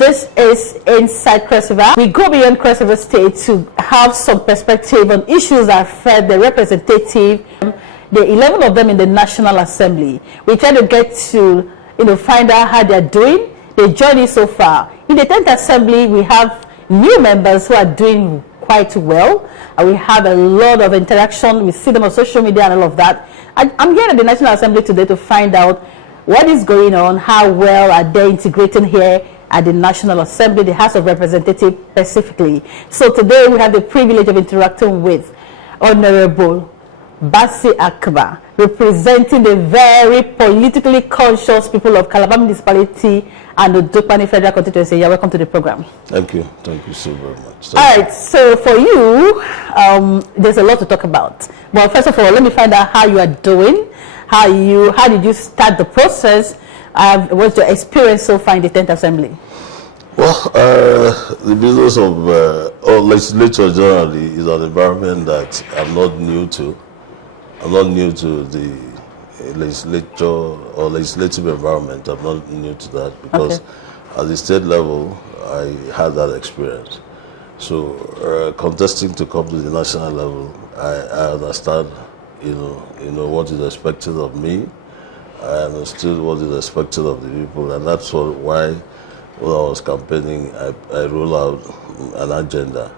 this is Inside Cross River. We go beyond Cross River State to have some perspective on issues that affect the representative, the 11 of them in the National Assembly. We try to get to, find out how they're doing, the journey so far. In the 10th Assembly, we have new members who are doing quite well. We have a lot of interaction. We see them on social media and all of that. I'm here at the National Assembly today to find out what is going on, how well are they integrating here at the National Assembly, the House of Representatives specifically. So today we have the privilege of interacting with Honorable Bassey Akiba, representing the very politically conscious people of Calabar Municipality and the Dupani Federal Constituency. You're welcome to the program. Thank you. Thank you so very much. All right, so for you, there's a lot to talk about. But first of all, let me find out how you are doing. How did you start the process? What's your experience so far in the 10th Assembly? Well, the business of legislature generally is an environment that I'm not new to. I'm not new to the legislature or legislative environment. I'm not new to that because at the state level, I had that experience. So contesting to come to the national level, I understand, what is expected of me. I understood what is expected of the people, and that's why when I was campaigning, I rolled out an agenda.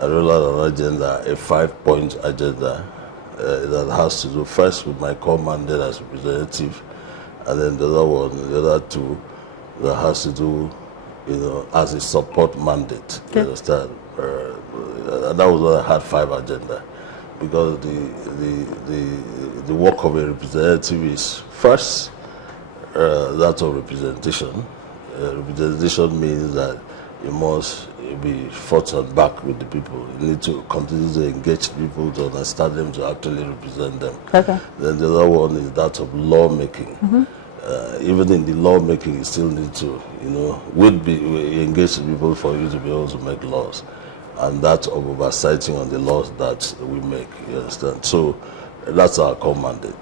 I rolled out an agenda, a 5-point agenda that has to do first with my core mandate as representative, and then the other two, that has to do, as a support mandate. You understand? And that was what I had 5 agenda, because the work of a representative is first that of representation. Representation means that you must be front and back with the people. You need to continue to engage people, to understand them, to actually represent them. Okay. Then the other one is that of lawmaking. Even in the lawmaking, you still need to, engage the people for you to be able to make laws. And that of oversighting on the laws that we make, you understand? So that's our core mandate.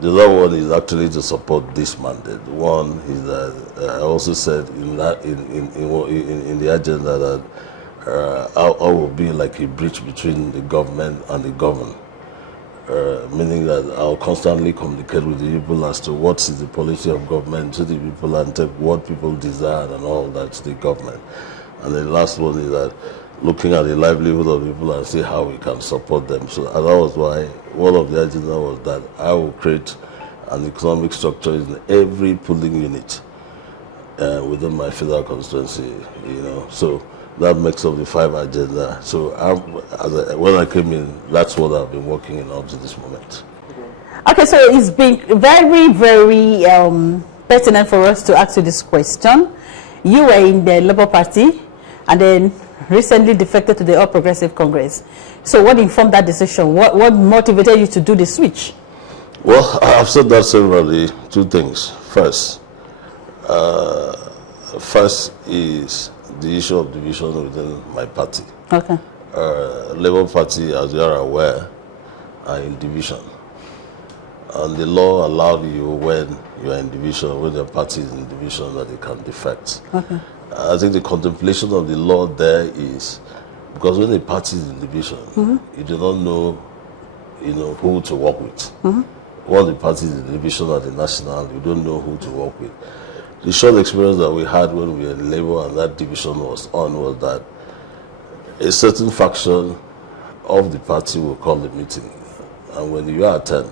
The other one is actually to support this mandate. One is that I also said in the agenda that I will be like a bridge between the government and the governed. Meaning that I'll constantly communicate with the people as to what is the policy of government to the people and take what people desire and all that to the government. And the last one is that looking at the livelihood of people and see how we can support them. So and that was why one of the agenda was that I will create an economic structure in every polling unit within my federal constituency, So that makes up the 5 agenda. So when I came in, that's what I've been working in up to this moment. Okay, so it's been very, very pertinent for us to ask you this question. You were in the Labour Party and then recently defected to the All Progressive Congress. So what informed that decision? What motivated you to do the switch? Well, I've said that severally. 2 things. First is the issue of division within my party. Okay. Labour Party, as you are aware, are in division. And the law allowed you, when you are in division, when your party is in division, that you can defect. Okay. I think the contemplation of the law there is, because when a party is in division, you do not know, who to work with. Once the party is in division at the national, you don't know who to work with. The short experience that we had when we were in Labour and that division was on was that a certain faction of the party will call the meeting, and when you are 10,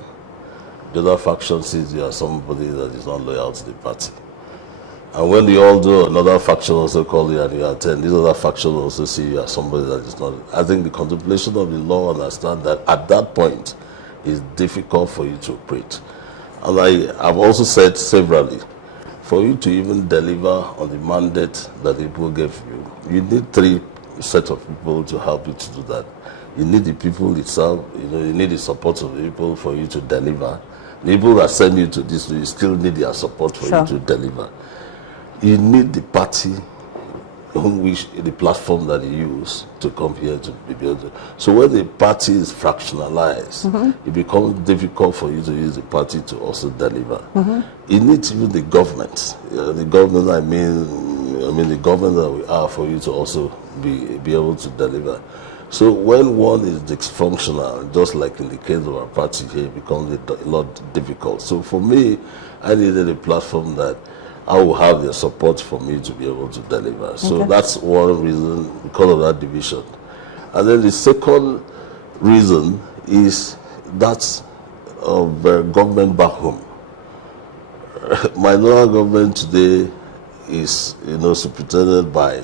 the other faction sees you as somebody that is not loyal to the party. And when you all do, another faction also call you and you attend. These other factions also see you as somebody that is not. I think the contemplation of the law understand that at that point, it's difficult for you to operate. And I've also said severally, for you to even deliver on the mandate that the people gave you, you need 3 sets of people to help you to do that. You need the people itself, you need the support of the people for you to deliver. The people that send you to this, you still need their support for you to deliver. You need the party the platform that you use to come here to be able to. So when the party is fractionalized, it becomes difficult for you to use the party to also deliver. It needs even the government. The government, I mean, the government that we are, for you to also be able to deliver. So when one is dysfunctional, just like in the case of our party here, it becomes a lot difficult. So for me, I needed a platform that I will have their support for me to be able to deliver. So that's one reason, because of that division. And then the second reason is that of government back home. My local government today is, superintended by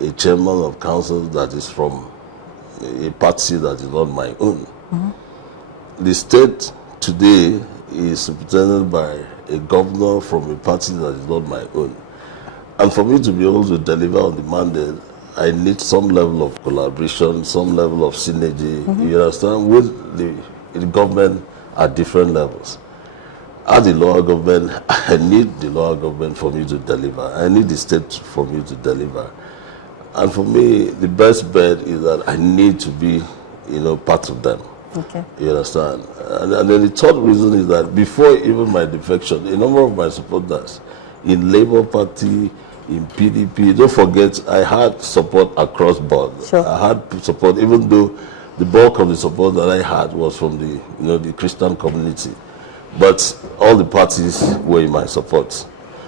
a chairman of council that is from a party that is not my own. The state today is superintended by a governor from a party that is not my own. And for me to be able to deliver on the mandate, I need some level of collaboration, some level of synergy, you understand, with the government at different levels. At the lower government, I need the lower government for me to deliver. I need the state for me to deliver. And for me, the best bet is that I need to be, part of them. Okay. You understand? And then the third reason is that before even my defection, a number of my supporters in Labour Party, in PDP, don't forget, I had support across board. Sure. I had support, even though the bulk of the support that I had was from the Christian community. But all the parties were in my support.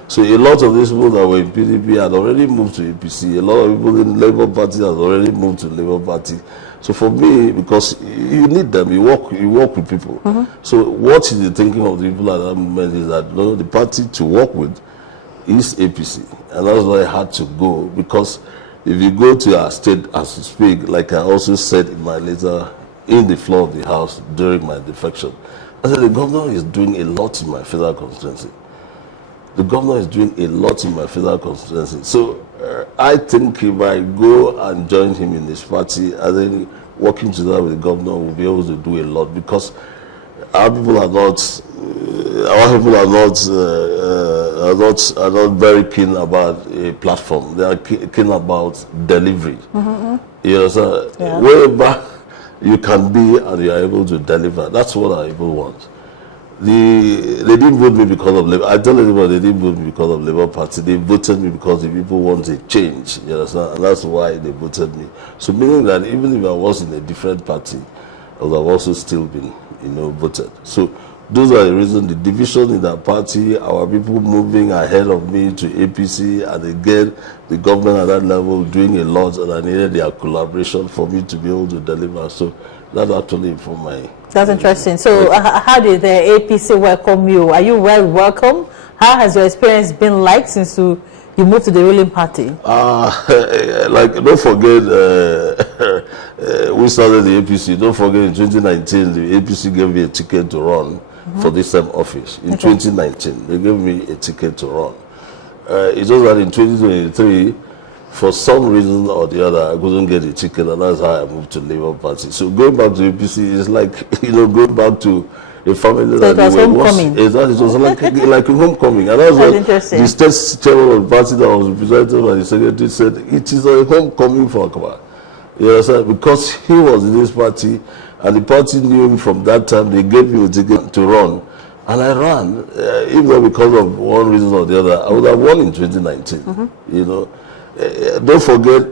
So a lot of these people that were in PDP had already moved to APC. A lot of people in Labour Party had already moved to Labour Party. So for me, because you need them, you work with people. So what is the thinking of the people at that moment is that the party to work with is APC. And that's why I had to go, because if you go to our state as you speak, like I also said in my letter in the floor of the House during my defection, I said the governor is doing a lot in my federal constituency. The governor is doing a lot in my federal constituency. So I think if I go and join him in this party, and then working together with the governor, we'll be able to do a lot, because our people are not very keen about a platform. They are keen about delivery. You know, so wherever you can be and you are able to deliver, that's what our people want. They didn't vote me because of Labour. I tell everybody they didn't vote me because of Labour Party. They voted me because the people want a change. You understand? And that's why they voted me. So meaning that even if I was in a different party, I would have also still been, voted. So those are the reasons. The division in that party, our people moving ahead of me to APC, and again, the government at that level doing a lot, and I needed their collaboration for me to be able to deliver. So that actually informed my... That's interesting. So how did the APC welcome you? Are you well welcome? How has your experience been like since you moved to the ruling party? Don't forget, we started the APC. Don't forget, in 2019, the APC gave me a ticket to run for this same office. In 2019, they gave me a ticket to run. It's just that in 2023, for some reason or the other, I couldn't get a ticket, and that's how I moved to Labour Party. So going back to APC is like, going back to a family so that it was homecoming. It was like a homecoming. And that's what the state chairman of the party that was represented by the secretary said, it is a homecoming for Akiba. You understand? Because he was in this party, and the party knew him from that time. They gave me a ticket to run. And I ran, even though because of one reason or the other, I would have won in 2019, Don't forget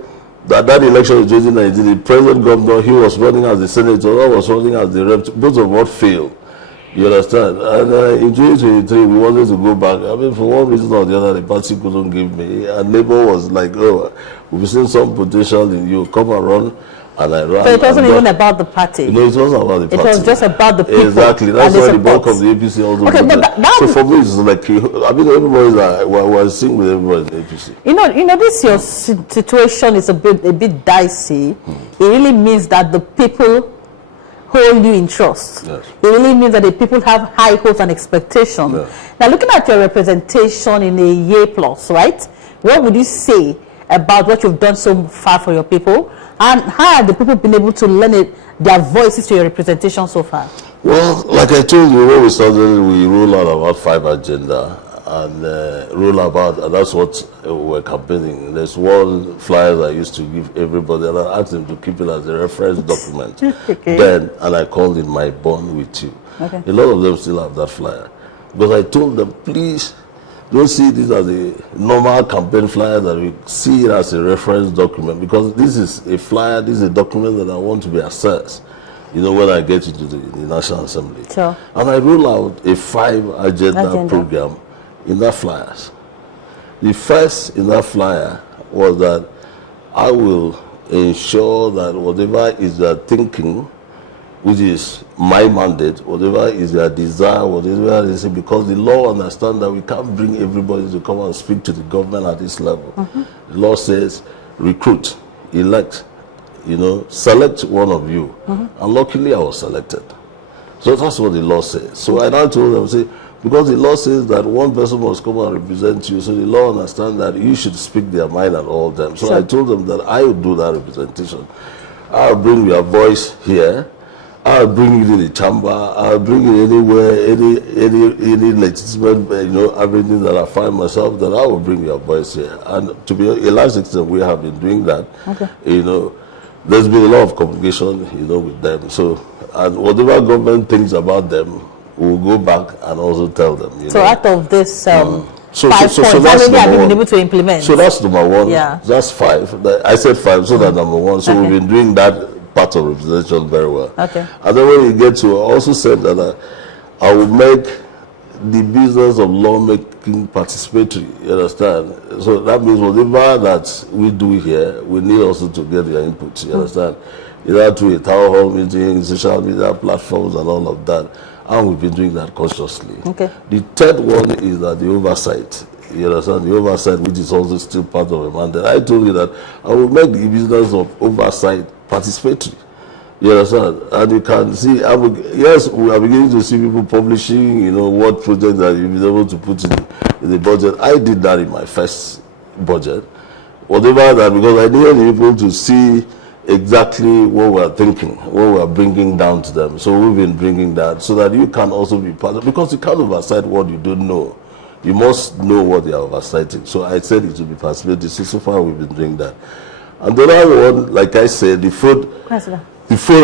that election in 2019, the present governor, he was running as the senator, I was running as the rep. Both of us failed. You understand? And in 2023, we wanted to go back. I mean, for one reason or the other, the party couldn't give me. And Labour was like, we've seen some potential in you. Come and run. And I ran. So it wasn't even about the party. No, it wasn't about the party. It was just about the people. Exactly. That's why the bulk of the APC also. Okay, but so for me, it's like, everybody we're seeing with everybody in the APC. This your situation is a bit dicey. It really means that the people hold you in trust. Yes. It really means that the people have high hopes and expectations. Yes. Now, looking at your representation in a year plus, right? What would you say about what you've done so far for your people? And how have the people been able to lend their voices to your representation so far? Well, like I told you, when we started, we rolled out about 5 agenda and and that's what we're campaigning. There's one flyer that I used to give everybody, and I asked them to keep it as a reference document. Then, and I called it My Bond With You. A lot of them still have that flyer. Because I told them, please, Don't see this as a normal campaign flyer, that we see it as a reference document, because this is a flyer, this is a document that I want to be assessed, when I get into the National Assembly. Sure. And I roll out a 5-agenda program in that flyers. The first in that flyer was that I will ensure that whatever is their thinking, which is my mandate, whatever is their desire, whatever they say, because the law understands that we can't bring everybody to come and speak to the government at this level. The law says recruit, elect, select one of you. And luckily I was selected. So that's what the law says. So I now told them, say, because the law says that one person must come and represent you, so the law understands that you should speak their mind at all times. So I told them that I would do that representation. I'll bring your voice here. I'll bring it in the chamber. I'll bring it anywhere, any legitimate, everything that I find myself, that I will bring your voice here. And to be a large extent, we have been doing that. Okay. There's been a lot of communication, with them. So, and whatever government thinks about them, we'll go back and also tell them. So out of this 5 points, how many have you been able to implement? So that's number one. Yeah. That's 5. I said 5, so that's number one. So we've been doing that part of representation very well. Okay. And then when you get to, I also said that I will make the business of lawmaking participatory, you understand? So that means whatever that we do here, we need also to get their input, you understand? Either through a town hall meeting, social media platforms and all of that. And we've been doing that consciously. Okay. The third one is that the oversight. You understand? The oversight, which is also still part of a mandate. I told you that I will make the business of oversight participatory. You understand? And you can see, yes, we are beginning to see people publishing, what projects that you've been able to put in the budget. I did that in my first budget. Whatever that, because I needed people to see exactly what we're thinking, what we're bringing down to them. So we've been bringing that so that you can also be part of, because you can't oversight what you don't know. You must know what they are oversighting. So I said it will be participatory. So far we've been doing that. And the other one, like I said, the food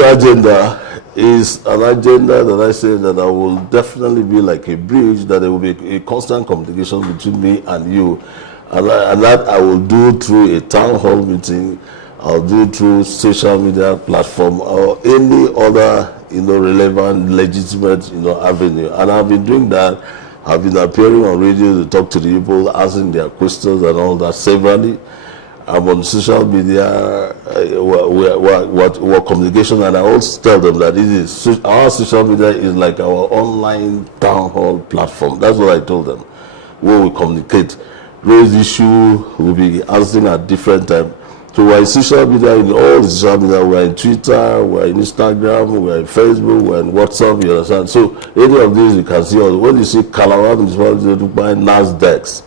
agenda is an agenda that I say that I will definitely be like a bridge, that there will be a constant communication between me and you. And that I will do through a town hall meeting, I'll do through social media platform or any other, relevant, legitimate, avenue. And I've been doing that. I've been appearing on radio to talk to the people, answering their questions and all that severally. I'm on social media, we're communication, and I always tell them that our social media is like our online town hall platform. That's what I told them. Where we communicate, raise issue, we'll be answering at different times. So we're in social media, in all the social media. We're in Twitter, we're in Instagram, we're in Facebook, we're in WhatsApp, you understand? So any of these you can see. When you see Calabar municipality to buy NASDAQs,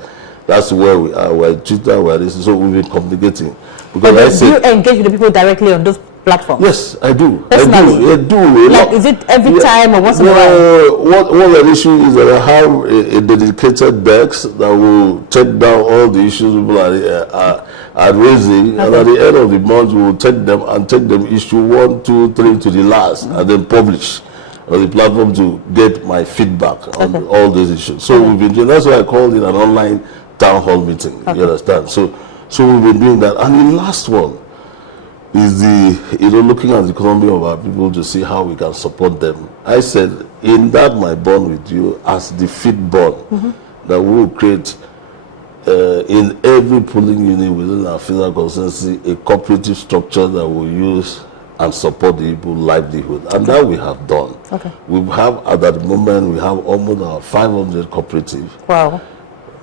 that's where we are. We're in Twitter, we're this. So we've been communicating. Because do you engage with the people directly on those platforms? Yes, I do. Personally? I do. Like, is it every time or once in a while? What the issue is that I have a dedicated desk that will take down all the issues people are raising, and at the end of the month we will take them issue 1, 2, 3 to the last, and then publish on the platform to get my feedback on all those issues. So we've been doing. That's why I called it an online town hall meeting. You understand? So we've been doing that, and the last one is looking at the economy of our people to see how we can support them. I said in that my bond with you as the feed bond that we will create in every polling unit within our federal constituency a cooperative structure that will use and support the people's livelihood, and that we have done. Okay. We have at that moment we have almost our 500 cooperatives. Wow.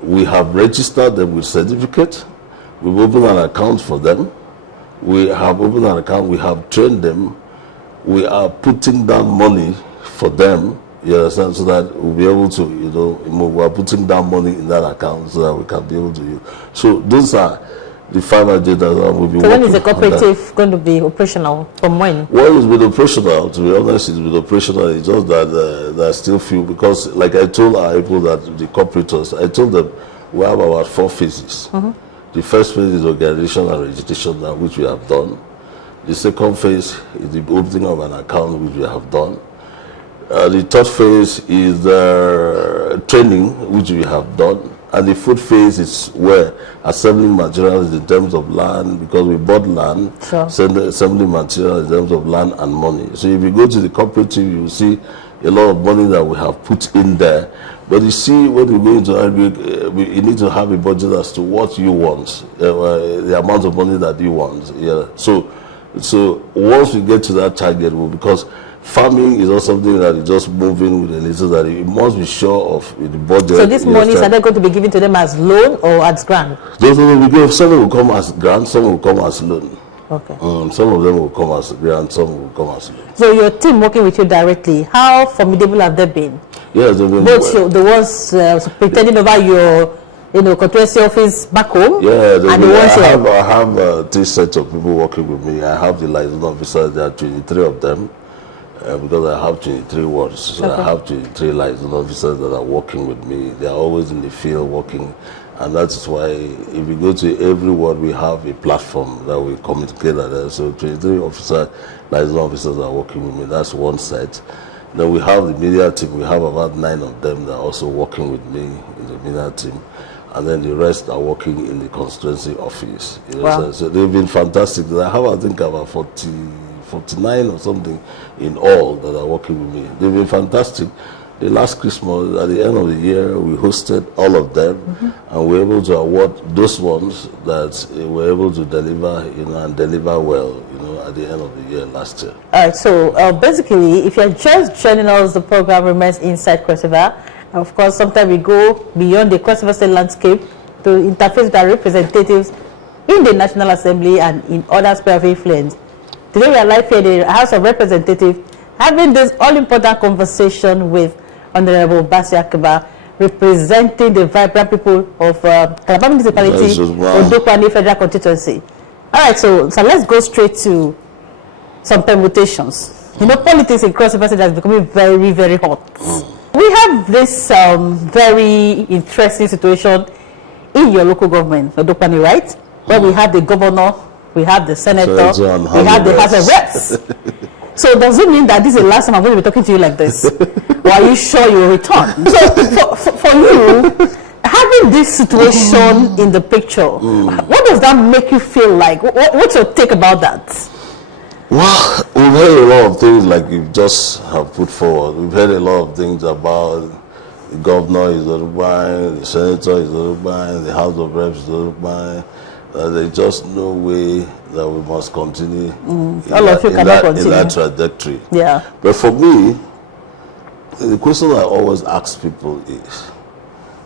We have registered them with certificate. We've opened an account for them. We have opened an account, we have trained them, we are putting down money for them, you understand, so that we'll be able to, we are putting down money in that account so that we can be able to use. So those are the 5 agendas that we'll be working on. So when is the cooperative going to be operational? From when? Well, it's been operational, to be honest, it's been operational. It's just that there are still few, because like I told our people that the cooperators, I told them we have about 4 phases. The first phase is organization and registration, which we have done. The second phase is the opening of an account, which we have done. The third phase is the training, which we have done. And the fourth phase is where assembling materials in terms of land, because we bought land, sure. assembling materials in terms of land and money. So if you go to the cooperative, you will see a lot of money that we have put in there. But you see, when we go into agri, you need to have a budget as to what you want, the amount of money that you want. Yeah. So once we get to that target, because farming is not something that is just moving with a little, that it must be sure of the budget. So these monies, are they going to be given to them as loan or as grant? Some will come as grant, some will come as loan. Okay. Some of them will come as grant, some will come as loan. So your team working with you directly, how formidable have they been? Yes, they've been both the ones pretending over your constituency office back home, yeah, and the ones here. I have 3 sets of people working with me. I have the liaison officers. There are 23 of them, because I have 23 wards. So okay. I have 23 liaison officers that are working with me. They are always in the field working, and that is why if you go to every ward, we have a platform that we communicate at there. So 23 liaison officers are working with me. That's one set. Then we have the media team. We have about 9 of them that are also working with me in the media team. And then the rest are working in the constituency office. Wow. So they've been fantastic. I have, I think, about 49 or something in all that are working with me. They've been fantastic. The last Christmas, at the end of the year, we hosted all of them, and we were able to award those ones that were able to deliver, and deliver well, at the end of the year last year. All right. So basically, if you're just joining us, the program remains Inside Cross River. Of course, sometimes we go beyond the Cross River State landscape to interface with our representatives in the National Assembly and in other spheres of influence. Today we are live here in the House of Representatives, having this all-important conversation with Honorable Bassey Akiba, representing the vibrant people of Calabar Municipality, Odokwane Federal Constituency. All right, so let's go straight to some permutations. Politics in Cross River State has become very, very hot. We have this very interesting situation in your local government, Odokwane, right? Where we have the governor, we have the senator, we have the House of Reps. So does it mean that this is the last time I'm going to be talking to you like this? Or are you sure you will return? So for you, having this situation in the picture, what does that make you feel like? What's your take about that? Well, we've heard a lot of things like you just have put forward. We've heard a lot of things about the governor is Odokwane, the senator is Odokwane, the House of Reps is Odokwane. There's just no way that we must continue in that trajectory. Yeah. But for me, the question I always ask people is,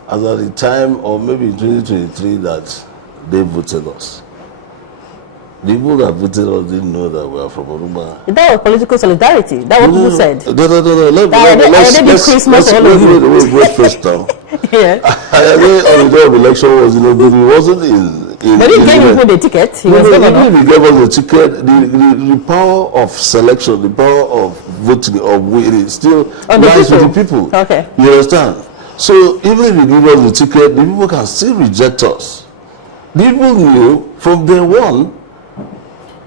as at the time, or maybe in 2023, that they voted us, the people that voted us didn't know that we are from Odokwane. That was political solidarity. That was what people said. Let's Christmas all of you. Wait first now. Yeah. I think on the day of election was, it wasn't in. But he gave people the ticket. He was governor. He gave us the ticket. The power of selection, the power of voting, of winning, still lies with the people. Okay. You understand? So even if you give us the ticket, the people can still reject us. The people knew from day one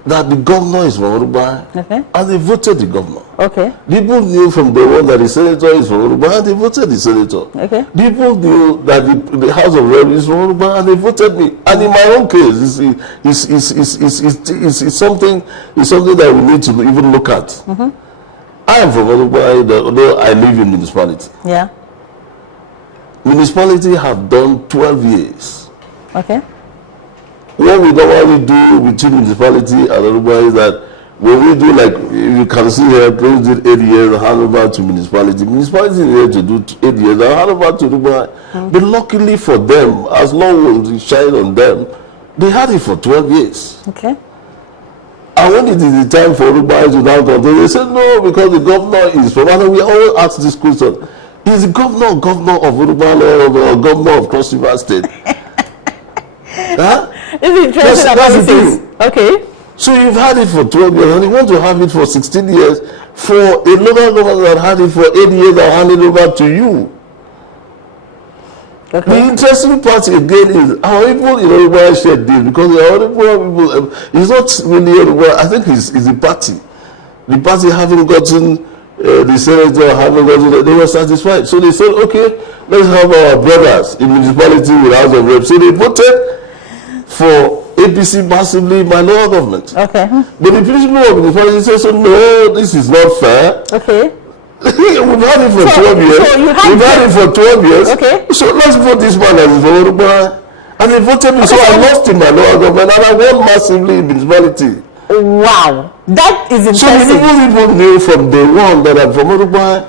that the governor is from Odokwane, okay, and they voted the governor. Okay. People knew from day one that the senator is from Odokwane, and they voted the senator. Okay. People knew that the House of Reps is from Odokwane, and they voted me. And in my own case, it's something that we need to even look at. I am from Odokwane, although I live in municipality. Yeah. Municipality have done 12 years. Okay. What we normally do between municipality and Odokwane is that when we do, like you can see here, Prince did 8 years and hand over to municipality. Municipality is here to do 8 years and hand over to Odokwane. But luckily for them, as long as it shine on them, they had it for 12 years. Okay. And when it is the time for Odokwane to now continue, they said no, because the governor is from, and we always ask this question: is the governor of Odokwane or governor of Cross River State? Huh? It's interesting about this. Okay. So you've had it for 12 years and you want to have it for 16 years for a local government that had it for 8 years and handed it over to you. Okay. The interesting part again is how people in Odokwane share this, because the Odokwane people, it's not really Odokwane. I think it's the party. The party having gotten the senator having gotten it, they were satisfied. So they said, okay, let's have our brothers in municipality with House of Reps. So they voted for APC massively by lower government. Okay. But the principal of the municipality said, so no, this is not fair. Okay. We've had it for 12 years. So We've had it for 12 years. Okay. So let's vote this man as Voruba. And they voted me. Okay, so I lost in my lower government and I won massively in municipality. Wow. That is interesting. So people knew from day one that I'm from Voruba.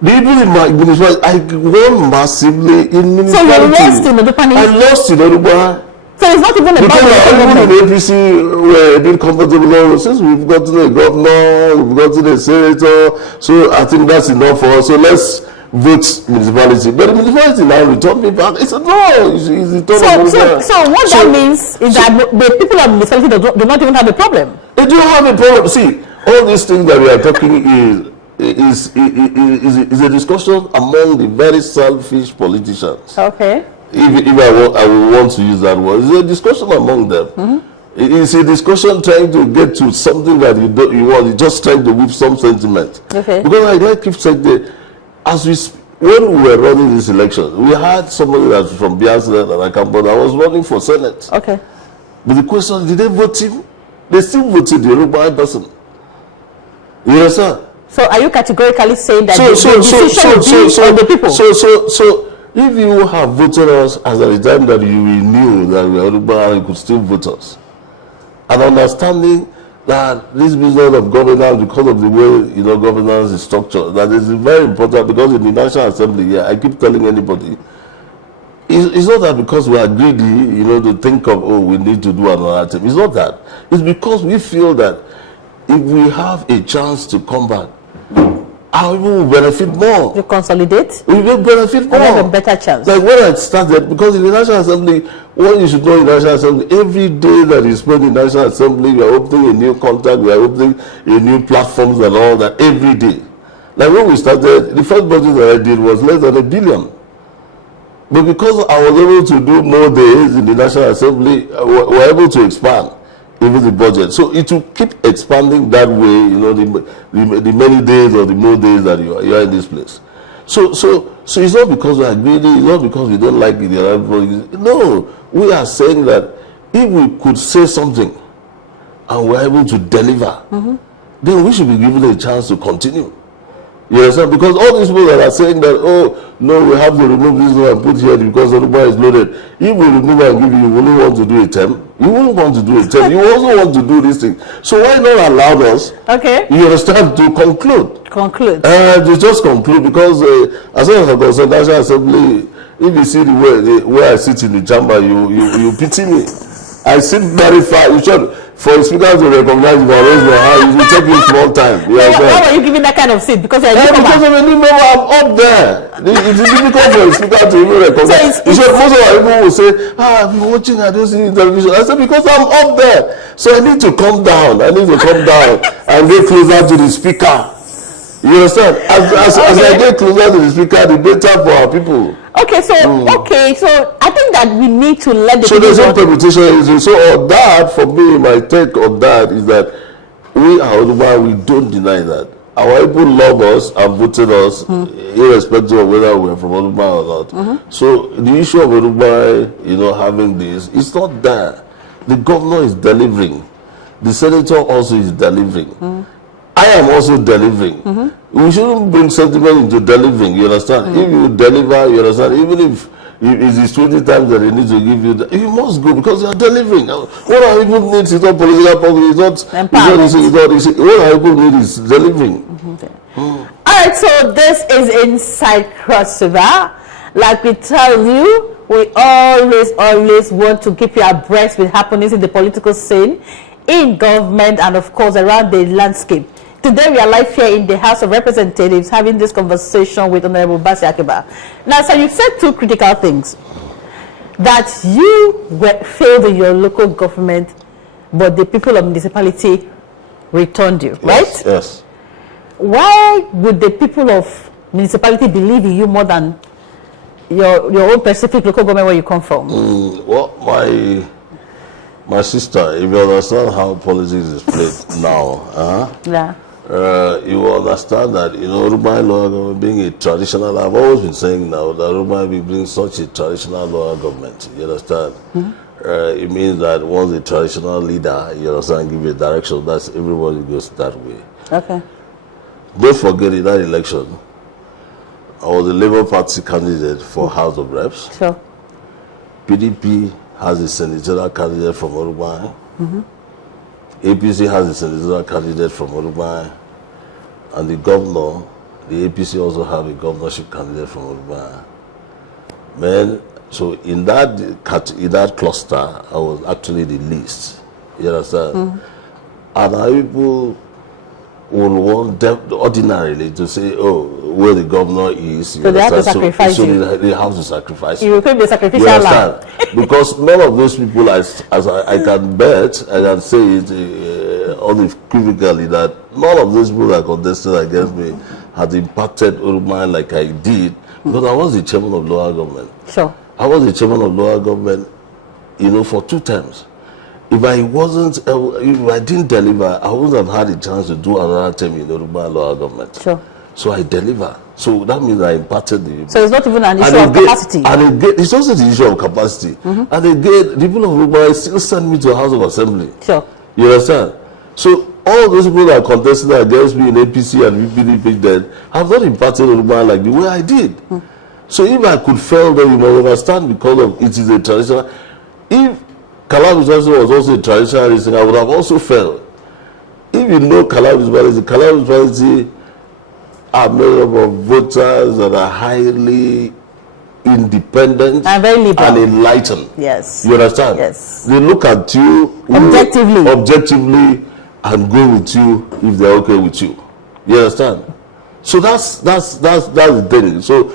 The people in my municipality, I won massively in municipality. So you lost in Odupani? I lost in Voruba. So it's not even about the APC were a bit comfortable since we've got to the governor, we've got to the senator, so I think that's enough for us. So let's vote municipality. But the municipality now returned me back. It's a no. It's the so what that means is that the people of the municipality do not even have a problem. They do have a problem. See, all these things that we are talking is a discussion among the very selfish politicians. Okay. If I would want to use that word, it's a discussion among them. Mm-hmm. It's a discussion trying to get to something that you want. You're just trying to whip some sentiment. Okay. Because I like keep saying that when we were running this election, we had somebody that's from Bassey and Akiba that was running for Senate. Okay. But the question, did they vote him? They still voted the Yoruba person. You understand? So are you categorically saying that the decision will be on the people? So if you have voted us as at the time that you knew that we were Yoruba, you could still vote us. And understanding that this business of governance, because of the way governance is structured, that is very important. Because in the National Assembly, I keep telling anybody, it's not that because we are greedy, to think of we need to do another thing. It's not that. It's because we feel that if we have a chance to come back, our people will benefit more. You consolidate? We will benefit more. Have a better chance. Like when I started, because in the National Assembly, what you should know in the National Assembly, every day that you spend in the National Assembly, we are opening a new contact, we are opening a new platforms and all that every day. Like when we started, the first budget that I did was less than $1 billion. But because I was able to do more days in the National Assembly, we were able to expand even the budget. So it will keep expanding that way, the many days or the more days that you are in this place. So it's not because we are greedy, it's not because we don't like it. No, we are saying that if we could say something and we're able to deliver, then we should be given a chance to continue. You understand? Because all these people that are saying that, oh, no, we have to remove this one and put here because the Yoruba is loaded. If we remove and give you wouldn't want to do a term. You wouldn't want to do a term. You also want to do this thing. So why not allow us, you understand, to conclude? To just conclude, because as far as I'm concerned, National Assembly, if you see the way I sit in the chamber, you pity me. I sit very far. You should, for a speaker to recognize if I raise my hand, it will take you small time. Why were you giving that kind of seat? Because because of a new member, I'm up there. It's difficult for a speaker to even recognize. Most of our people will say, I've been watching, I don't see it on television. I said, because I'm up there. So I need to come down. I need to come down and get closer to the speaker. You understand? As I get closer to the speaker, the better for our people. Okay, so I think that we need to let the people. So there's no permutation. So that, for me, my take on that is that we don't deny that. Our people love us and voted us, irrespective of whether we're from Oduba or not. So the issue of Oduba, having this, it's not there. The governor is delivering. The senator also is delivering. I am also delivering. We shouldn't bring sentiment into delivering, you understand? If you deliver, you understand? Even if it is 20 times that they need to give you, you must go because you are delivering. What our people need is not political power, it's not what our people need is delivering. Alright, so this is Inside Crossover. Like we tell you, we always want to keep you abreast with happenings in the political scene, in government, and of course around the landscape. Today we are live here in the House of Representatives having this conversation with Honorable Bassey Akiba. Now, so you said two critical things. That you failed in your local government, but the people of municipality returned you, right? Yes. Why would the people of municipality believe in you more than your own specific local government where you come from? Well, my sister, if you understand how politics is played now, you will understand that, Urban local government being a traditional, I've always been saying now that Urban being such a traditional local government, you understand? It means that once a traditional leader, you understand, give you a direction, that's everybody goes that way. Okay. Don't forget, in that election, I was a Labour Party candidate for House of Reps. Sure. PDP has a senatorial candidate from Uruguay. APC has a senatorial candidate from Uruguay. And the governor, the APC also have a governorship candidate from Uruguay. Man, so in that cluster, I was actually the least. You understand? And our people would want ordinarily to say, oh, where the governor is. So they have to sacrifice you. So they have to sacrifice you. You could be sacrificial. You understand? Because none of those people, as I can bet, I can say it unequivocally, that none of those people that contested against me had impacted Uruguay like I did, because I was the chairman of local government. Sure. I was the chairman of local government, for 2 terms. If I didn't deliver, I wouldn't have had a chance to do another term in Uruguay local government. Sure. So I deliver. So that means I impacted the people. So it's not even an issue of capacity. And again, it's also the issue of capacity. And again, the people of Uruguay still send me to a House of Assembly. Sure. You understand? So all those people that contested against me in APC and PDP then have not impacted Uruguay like the way I did. So if I could fail, then you must understand, because of it is a traditional. If Calamus was also a traditional reason, I would have also failed. If you know Calamus Bassey are made up of voters that are highly independent and very liberal and enlightened. Yes. You understand? Yes. They look at you objectively and go with you if they're okay with you. You understand? So that's the thing. So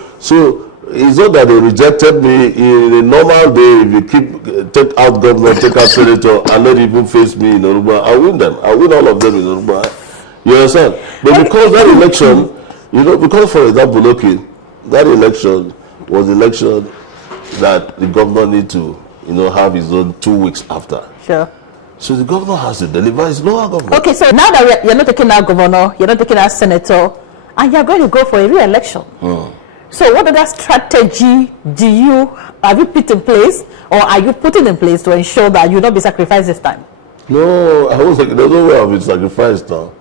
it's not that they rejected me. In a normal day, if you take out governor, take out senator, and let people face me in Uruguay, I win them. I win all of them in Uruguay. You understand? But because that election, because for example, that election was the election that the governor need to, have his own 2 weeks after. Sure. So the governor has to deliver his local government. Okay, so now that you're not taking out governor, you're not taking out senator, and you're going to go for a re-election. So what other strategy have you put in place, or are you putting in place to ensure that you don't be sacrificed this time? No, I was like, there's no way I've been sacrificed now.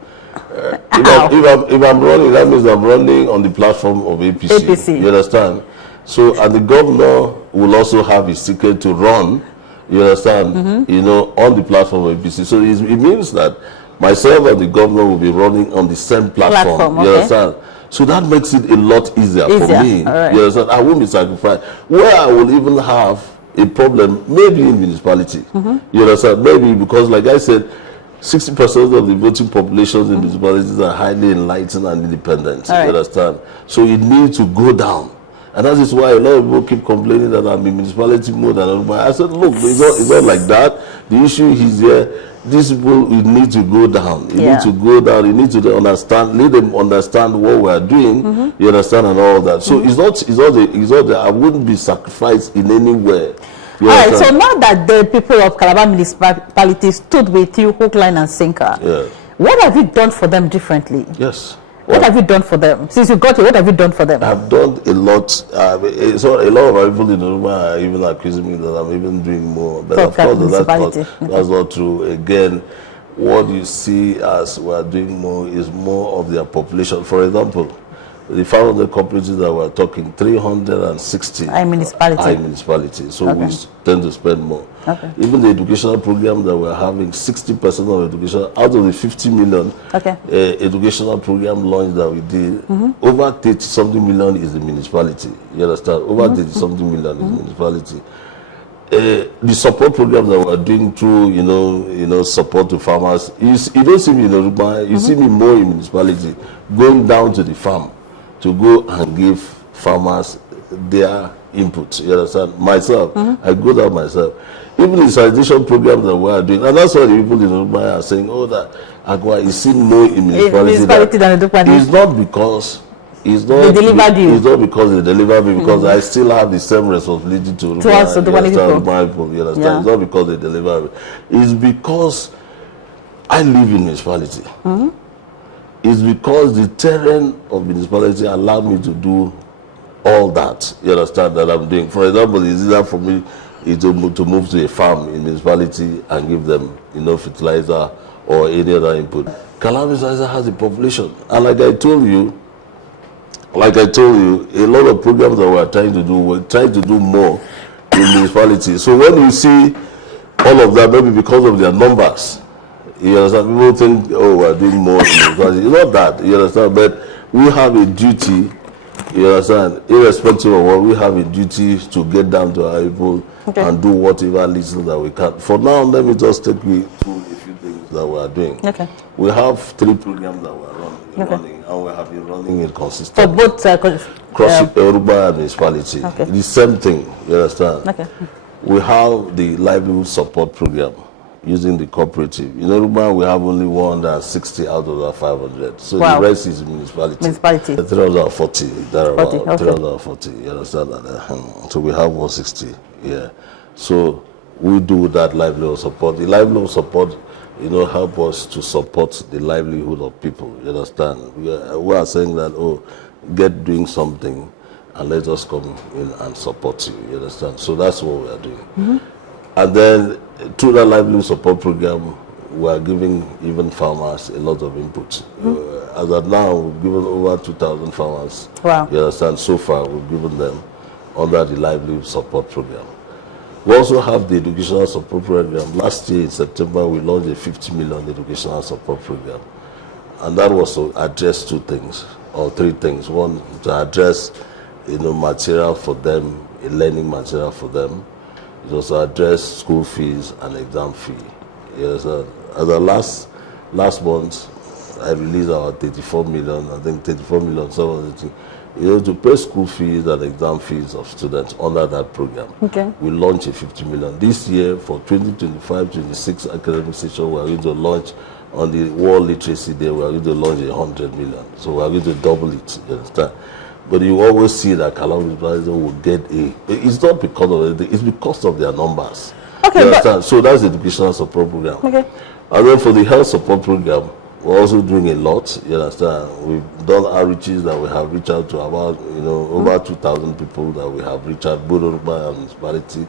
If I'm running, that means I'm running on the platform of APC. You understand? So, and the governor will also have his ticket to run, you understand, on the platform of APC. So it means that myself and the governor will be running on the same platform. You understand? So that makes it a lot easier for me. Right. You understand? I won't be sacrificed. Where I will even have a problem, maybe in municipality. You understand? Maybe because, like I said, 60% of the voting populations in municipalities are highly enlightened and independent. You understand? So it needs to go down. And that is why a lot of people keep complaining that I'm in municipality mode. And I said, look, it's not like that. The issue is here. These people need to go down. You need to go down. You need to understand. Let them understand what we are doing. You understand, and all that. So it's not that I wouldn't be sacrificed in any way. All right. So now that the people of Calabar municipality stood with you, hook, line, and sinker, what have you done for them differently? Yes. What have you done for them? Since you got here, what have you done for them? I've done a lot. So a lot of our people in Uruguay are even accusing me that I'm even doing more. But of course, that's not true. Again, what you see as we're doing more is more of their population. For example, the 500 cooperatives that we're talking, 360 are municipality. So we tend to spend more. Even the educational program that we're having, 60% of education, out of the 50 million educational program launch that we did, over 30-something million is the municipality. You understand? Over 30-something million is the municipality. The support program that we're doing through, support to farmers, you don't see me in Uruguay, you see me more in municipality, going down to the farm to go and give farmers their input. You understand? Myself, I go down myself. Even the sanitation program that we are doing, and that's why the people in Uruguay are saying, oh, that Akiba is seen more in municipality than it's not because they delivered you. It's not because they delivered me, because I still have the same responsibility to people. You understand? It's not because they deliver me. It's because I live in municipality. is because the terrain of municipality allowed me to do all that, you understand, that I'm doing. For example, it's easier for me to move to a farm in municipality and give them, fertilizer or any other input. Calamity has a population, and like I told you, a lot of programs that we're trying to do more in municipalities. So when you see all of that, maybe because of their numbers, you understand, people think, oh, we're doing more in municipalities. It's not that, you understand, but we have a duty, you understand, irrespective of what, we have a duty to get down to our people and do whatever little that we can. For now, let me just take you through a few things that we are doing. Okay. We have 3 programs that we are running, and we have been running it consistently. For both cross Yoruba and municipality. Okay. The same thing, you understand? Okay. We have the livelihood support program using the cooperative. In Yoruba, we have only 160 out of the 500. So the rest is municipality. 340, thereabout. 340, you understand that? So we have 160, yeah. So we do that livelihood support. The livelihood support, help us to support the livelihood of people, you understand? We are saying that, get doing something and let us come in and support you, you understand? So that's what we are doing. Mm-hmm. And then through that livelihood support program, we are giving even farmers a lot of input. Mm-hmm. As of now, we've given over 2,000 farmers, you understand? So far, we've given them under the livelihood support program. We also have the educational support program. Last year in September, we launched a 50 million educational support program. And that was to address 2 things, or 3 things. One, to address, material for them, a learning material for them. It was to address school fees and exam fee. Yes, as a last month, I released our 34 million, I think 34 million, some of the things. To pay school fees and exam fees of students under that program. Okay. We launched a 50 million. This year, for 2025-26 academic session, we are going to launch on the World Literacy Day, we are going to launch 100 million. So we are going to double it, you understand? But you always see that Calamity will get A. It's not because of it, it's because of their numbers. Okay, you understand? So that's the educational support program. Okay. And then for the health support program, we're also doing a lot, you understand? We've done outreaches that we have reached out to about, over 2,000 people that we have reached out, both Yoruba and municipality.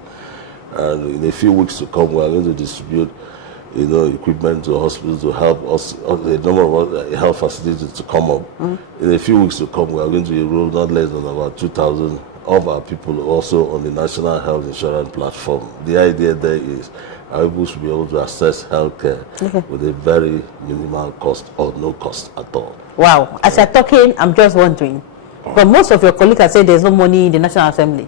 And in a few weeks to come, we are going to distribute, equipment to hospitals to help us, the number of health facilities to come up. In a few weeks to come, we are going to enroll not less than about 2,000 of our people also on the National Health Insurance Platform. The idea there is our people should be able to access healthcare with a very minimal cost or no cost at all. Wow. As you're talking, I'm just wondering, but most of your colleagues have said there's no money in the National Assembly.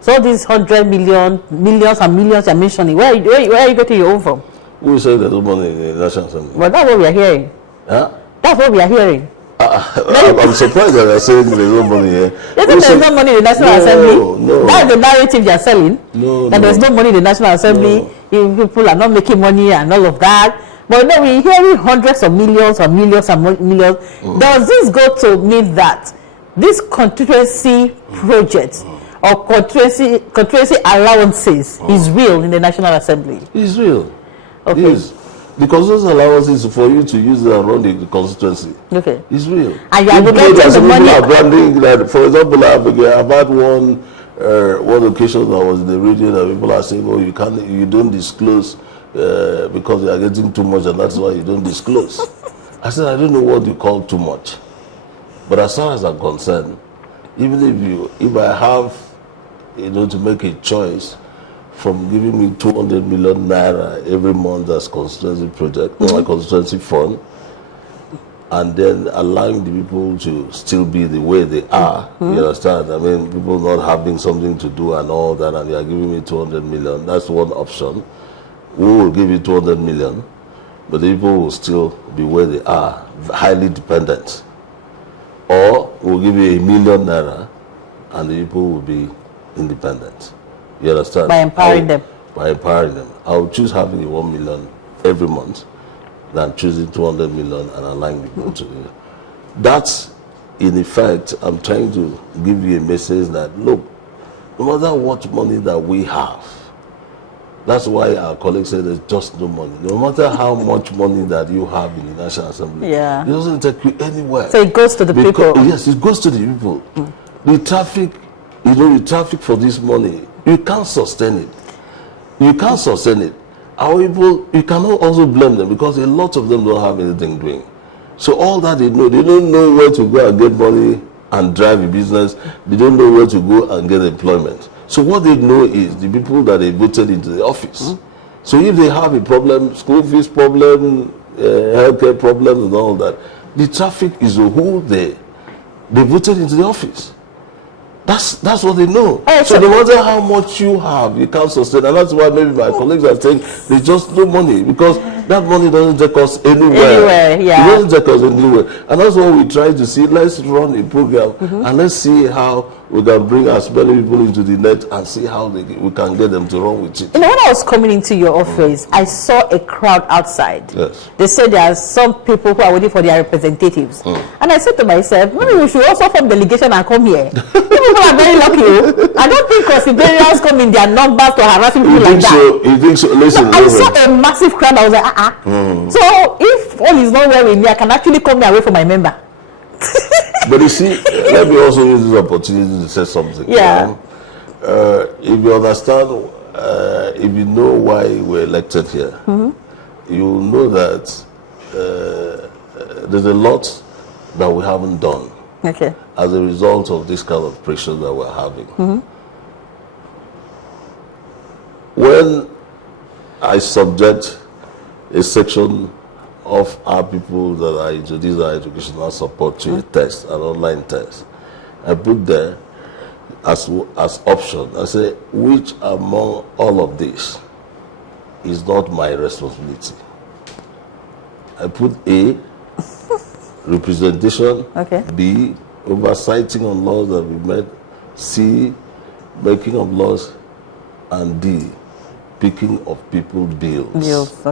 So these 100 million, millions and millions you're mentioning, where are you getting your own from? We say there's no money in the National Assembly. But that's what we are hearing. Huh? That's what we are hearing. I'm surprised that they're saying there's no money here. There's no money in the National Assembly. No. That's the narrative they're selling. That there's no money in the National Assembly. People are not making money and all of that. But we're hearing hundreds of millions or millions and millions. Does this go to mean that this constituency project or constituency allowances is real in the National Assembly? It's real. Okay. Yes. Because those allowances for you to use and run the constituency. Okay. It's real. And you are getting the money. Branding that, for example, I've had one occasion I was in the radio that people are saying, "Oh, you don't disclose because you are getting too much, and that's why you don't disclose." I said, I don't know what you call too much, but as far as I'm concerned, even if I have, to make a choice from giving me 200 million naira every month as constituency project, or constituency fund, and then allowing the people to still be the way they are, you understand? I mean, people not having something to do and all that, and they are giving me 200 million. That's one option. We will give you 200 million, but the people will still be where they are, highly dependent. Or we'll give you 1 million naira, and the people will be independent. You understand? By empowering them. By empowering them. I would choose having the 1 million every month than choosing 200 million and allowing people to do it. That's, in effect, I'm trying to give you a message that, look, no matter what money that we have, That's why our colleagues say there's just no money. No matter how much money that you have in the National Assembly, it doesn't take you anywhere. So it goes to the people. Yes, it goes to the people. The traffic, the traffic for this money, you can't sustain it. You can't sustain it. Our people, you cannot also blame them because a lot of them don't have anything doing. So all that they don't know where to go and get money and drive a business. They don't know where to go and get employment. So what they know is the people that they voted into the office. So if they have a problem, school fees problem, healthcare problems and all that, the traffic is who they voted into the office. That's what they know. So no matter how much you have, you can't sustain. And that's why maybe my colleagues are saying there's just no money, because that money doesn't take us anywhere. It doesn't take us anywhere. And that's what we try to see. Let's run a program and let's see how we can bring as many people into the net and see how we can get them to run with it. You know, when I was coming into your office, I saw a crowd outside. Yes. They said there are some people who are waiting for their representatives. And I said to myself, maybe we should also form delegation and come here. People are very lucky. I don't think Constitutionals come in their numbers to harassing people like that. You think so? Listen, I saw a massive crowd. I was like, So if all is not well with me, I can actually come here away from my member. But you see, let me also use this opportunity to say something. Yeah. If you understand, if you know why we're elected here, you know that there's a lot that we haven't done. Okay. As a result of this kind of pressure that we're having. When I subject a section of our people that are introduced our educational support to a test, an online test, I put there as option, I say, which among all of this is not my responsibility? I put A, representation, B, oversighting on laws that we made, C, making of laws, and D, picking of people's bills.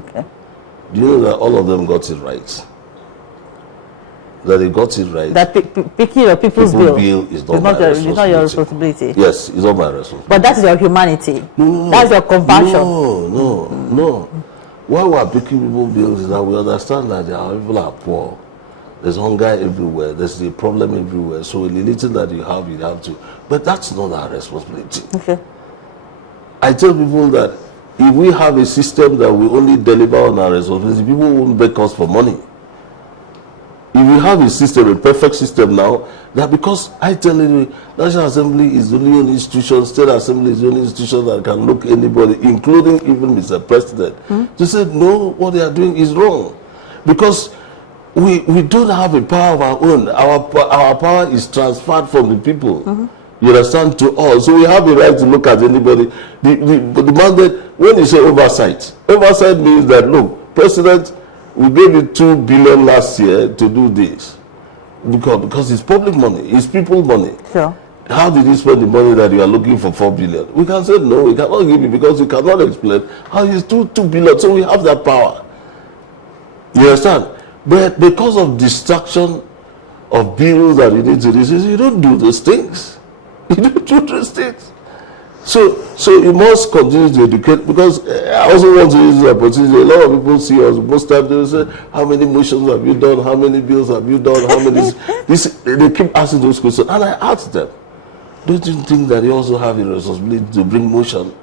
Do you know that all of them got it right? That they got it right. That picking of people's bill is not your responsibility. Yes, it's not my responsibility. But that's your humanity. No. That's your compassion. No. Why we're picking people's bills is that we understand that our people are poor. There's hunger everywhere. There's a problem everywhere. So the little that you have to. But that's not our responsibility. Okay. I tell people that if we have a system that we only deliver on our responsibility, people won't beg us for money. If we have a system, a perfect system now, that because I tell you, National Assembly is the only institution, State Assembly is the only institution that can look anybody, including even Mr. President, to say, no, what they are doing is wrong. Because we don't have a power of our own. Our power is transferred from the people. You understand, to us. So we have the right to look at anybody. The mandate, when you say oversight means that, look, President, we gave you 2 billion last year to do this. Because it's public money, it's people money. Sure. How did you spend the money that you are looking for 4 billion? We can say no, we cannot give you because we cannot explain how you do 2 billion. So we have that power. You understand? But because of distraction of bills that you need to do, you don't do those things. You don't do those things. So you must continue to educate, because I also want to use the opportunity. A lot of people see us, most times they will say, how many motions have you done? How many bills have you done? How many they keep asking those questions. And I ask them, don't you think that you also have a responsibility to bring motion?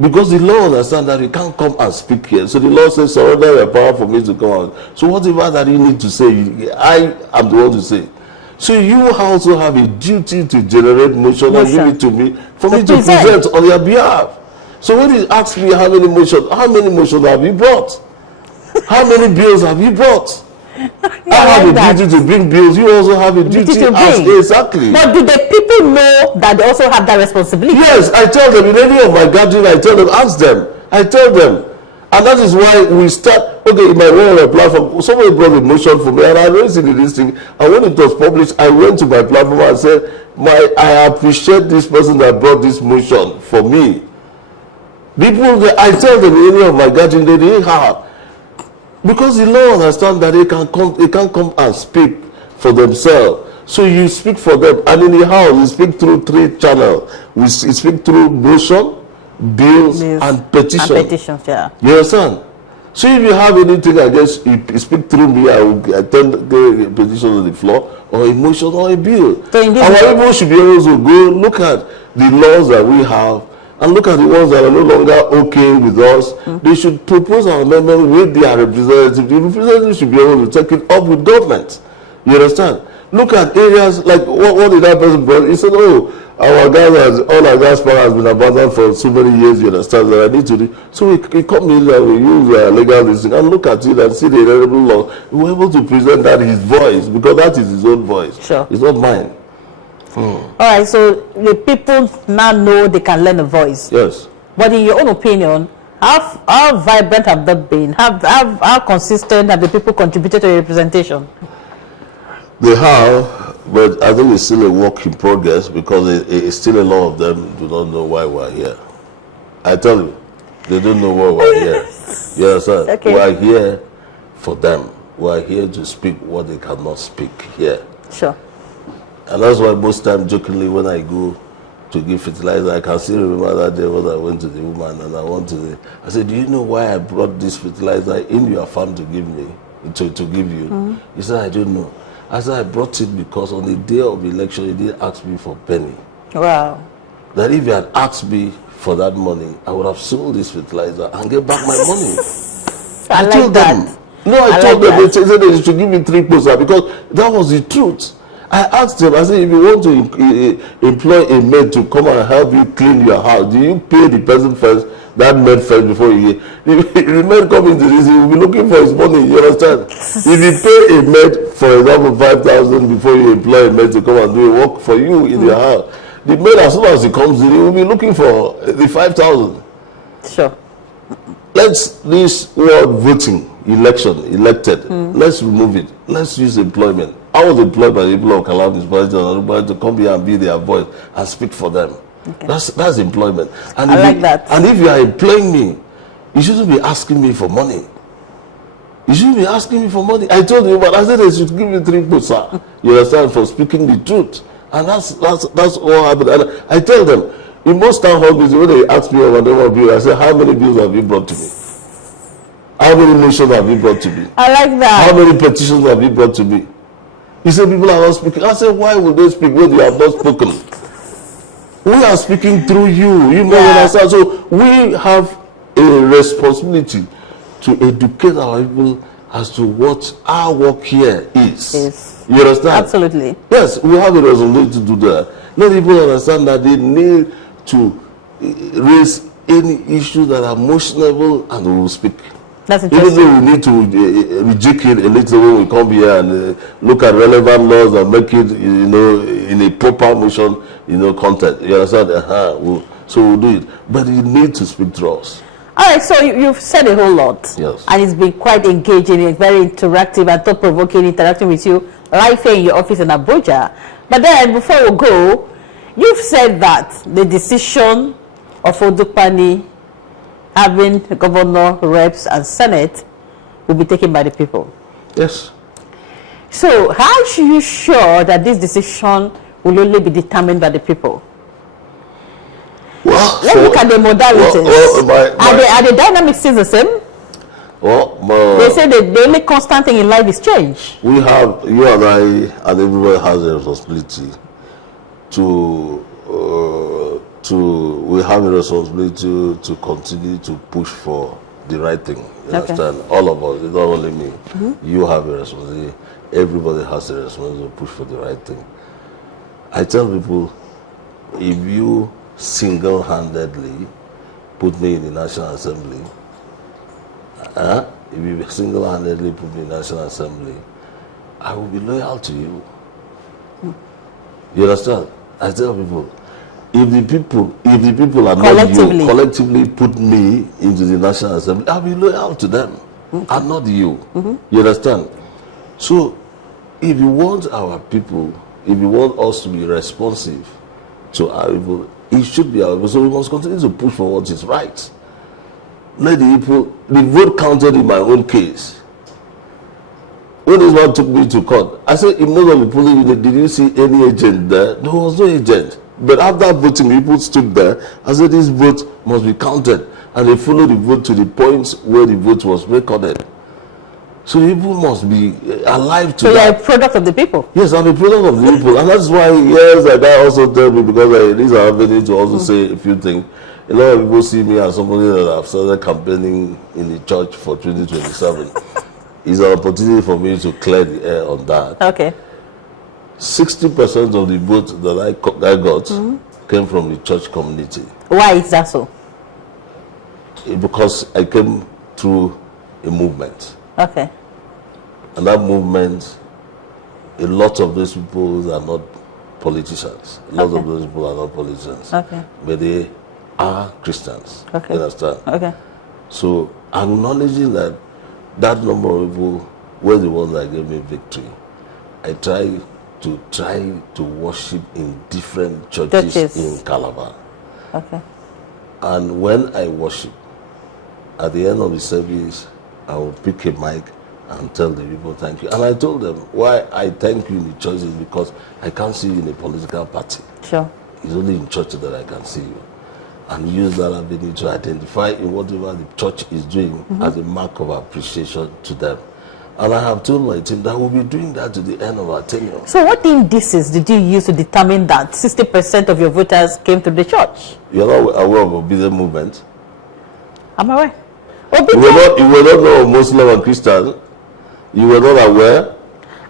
Because the law understands that you can't come and speak here. So the law says, surrender your power for me to come out. So whatever that you need to say, I am the one to say. So you also have a duty to generate motion and give it to me for me to present on your behalf. So when you ask me how many motions have you brought? How many bills have you brought? I have a duty to bring bills. You also have a duty to bring. Exactly. But do the people know that they also have that responsibility? Yes, I tell them in any of my gathering. I tell them, ask them. I tell them. And that is why we start, okay, in my own platform, somebody brought a motion for me, and I raised it in this thing, and when it was published, I went to my platform and said, I appreciate this person that brought this motion for me. People, I tell them in any of my gathering, they didn't have. Because the law understands that they can't come and speak for themselves. So you speak for them, and in the house, we speak through 3 channels. We speak through motion, bills, and petitions. And petitions, yeah. You understand? So if you have anything against, you speak through me, I will attend the petition on the floor, or a motion, or a bill. So our people should be able to go look at the laws that we have, and look at the ones that are no longer okay with us. They should propose an amendment with their representative. The representative should be able to take it up with government. You understand? Look at areas like what did that person brought? He said, "Oh, our gas all our gas power has been abandoned for so many years." You understand that I need to do. So we come in and we use legal listing and look at it and see the irrevocable law. We were able to present that his voice, because that is his own voice. Sure, it's not mine. All right, so the people now know they can learn a voice. Yes. But in your own opinion, how vibrant have that been? How consistent have the people contributed to the representation? They have, but I think it's still a work in progress, because it's still a lot of them do not know why we're here. I tell you, they don't know why we're here. You understand? Okay. We're here for them. We're here to speak what they cannot speak here. Sure. And that's why most times, jokingly, when I go to give fertilizer, I can still remember that day when I went to the woman and I said, "Do you know why I brought this fertilizer in your farm to give me, to give you?" He said, "I don't know." I said, "I brought it because on the day of election, you didn't ask me for penny. Wow. That if you had asked me for that money, I would have sold this fertilizer and get back my money." I like told that. them. No, I told them, they said they should give me 3 posts, because that was the truth. I asked them, I said, if you want to employ a maid to come and help you clean your house, do you pay the person first, that maid first, before you get? If the maid comes into this, he will be looking for his money, you understand? If you pay a maid, for example, 5,000 before you employ a maid to come and do a work for you in your house, the maid, as soon as he comes in, he will be looking for the 5,000. Sure. Let's, this word voting, elected, let's remove it. Let's use employment. I was employed by the people of Calabria to come here and be their voice and speak for them. Okay. That's employment. And I like that. And if you are employing me, you shouldn't be asking me for money. You shouldn't be asking me for money. I told you, but I said they should give me 3 posts, sir. You understand, for speaking the truth. And that's all happened. And I tell them, in most town hall meetings, when they ask me about the bill, I say, "How many bills have you brought to me? How many motions have you brought to me? I like that. How many petitions have you brought to me?" He said, "People are not speaking." I said, "Why would they speak when you have not spoken? We are speaking through you. You know what I said? So we have a responsibility to educate our people as to what our work here is." Yes. You understand? Absolutely. Yes, we have a responsibility to do that. Let people understand that they need to raise any issues that are motionable, and we will speak. That's interesting. Even though we need to reject it a little when we come here and look at relevant laws and make it, in a proper motion, content. You understand? So we'll do it. But you need to speak to us. All right, so you've said a whole lot. Yes. And it's been quite engaging, it's very interactive and thought-provoking, interacting with you live here in your office in Abuja. But then, before we go, you've said that the decision of Odukpani having the governor, reps, and senate will be taken by the people. Yes. So, how are you sure that this decision will only be determined by the people? Well, let's look at the modalities. Are the dynamics still the same? Well, they say that the only constant thing in life is change. We have, you and I, and everybody has a responsibility we have a responsibility to continue to push for the right thing. You understand? All of us, it's not only me. You have a responsibility. Everybody has a responsibility to push for the right thing. I tell people, if you single-handedly put me in the National Assembly, if you single-handedly put me in the National Assembly, I will be loyal to you. You understand? I tell people, if the people are not you, collectively put me into the National Assembly, I'll be loyal to them, and not you. You understand? So, if you want our people, if you want us to be responsive to our people, it should be our people. So we must continue to push for what is right. Let the people, the vote counted in my own case. When this man took me to court, I said, in most of the polling unit, did you see any agent there? There was no agent. But after voting, people stood there and said this vote must be counted. And they followed the vote to the point where the vote was recorded. So people must be alive to that. So that. you're a product of the people? Yes, I'm a product of the people. And that's why, yes, that guy also tell me, because these are avenues to also say a few things. A lot of people see me as somebody that have started campaigning in the church for 2027. It's an opportunity for me to clear the air on that. Okay. 60% of the votes that I got came from the church community. Why is that so? Because I came through a movement. Okay. And that movement, a lot of those people are not politicians. A lot of those people are not politicians. Okay. But they are Christians. Okay. You understand? Okay. So acknowledging that that number of people were the ones that gave me victory, I try to worship in different churches in Calabar. Okay. And when I worship, at the end of the service, I will pick a mic and tell the people thank you. And I told them why I thank you in the church is because I can't see you in a political party. Sure. It's only in church that I can see you. And use that avenue to identify in whatever the church is doing as a mark of appreciation to them. And I have told my team that we'll be doing that to the end of our tenure. So what indices did you use to determine that 60% of your voters came to the church? You're not aware of obedient movement? Am I right? You were not know Muslim and Christian. You were not aware